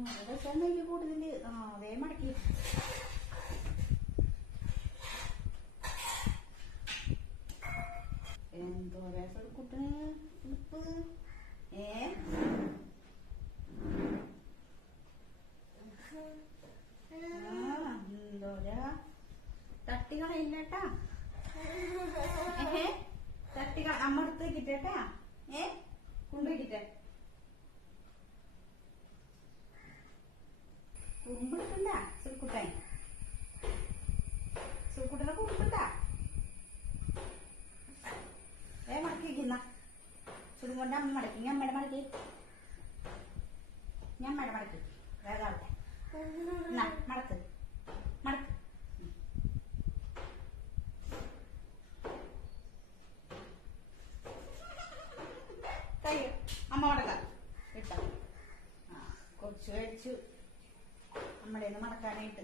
രസം കൂടുതല് അതേ മടക്കി എന്തോ രസം കുട്ടിന് ഉപ്പ് എന്തോരാ തട്ടി കളയില്ലേട്ടാ തട്ടി അമ്മ എടുത്ത് വെക്കിട്ടേട്ടാ കൊണ്ടുവയ്ക്കിട്ടെ കുറുമ്പെടുക്കണ്ട സുൽക്കുട്ടായി സുൽക്കുട്ടനെ കുറുമ്പണ്ട മടക്കിക്കുന്ന ചുടുകൊണ്ട് അമ്മ മടക്കി അമ്മയുടെ മടക്കി ഞാൻ മടക്കി വേഗാവട്ടെ മടക്ക് മടക്ക് കയ്യോ അമ്മ മടക്കാം ഇട്ട കുറച്ച് കഴിച്ചു നമ്മുടെ മടക്കാനായിട്ട്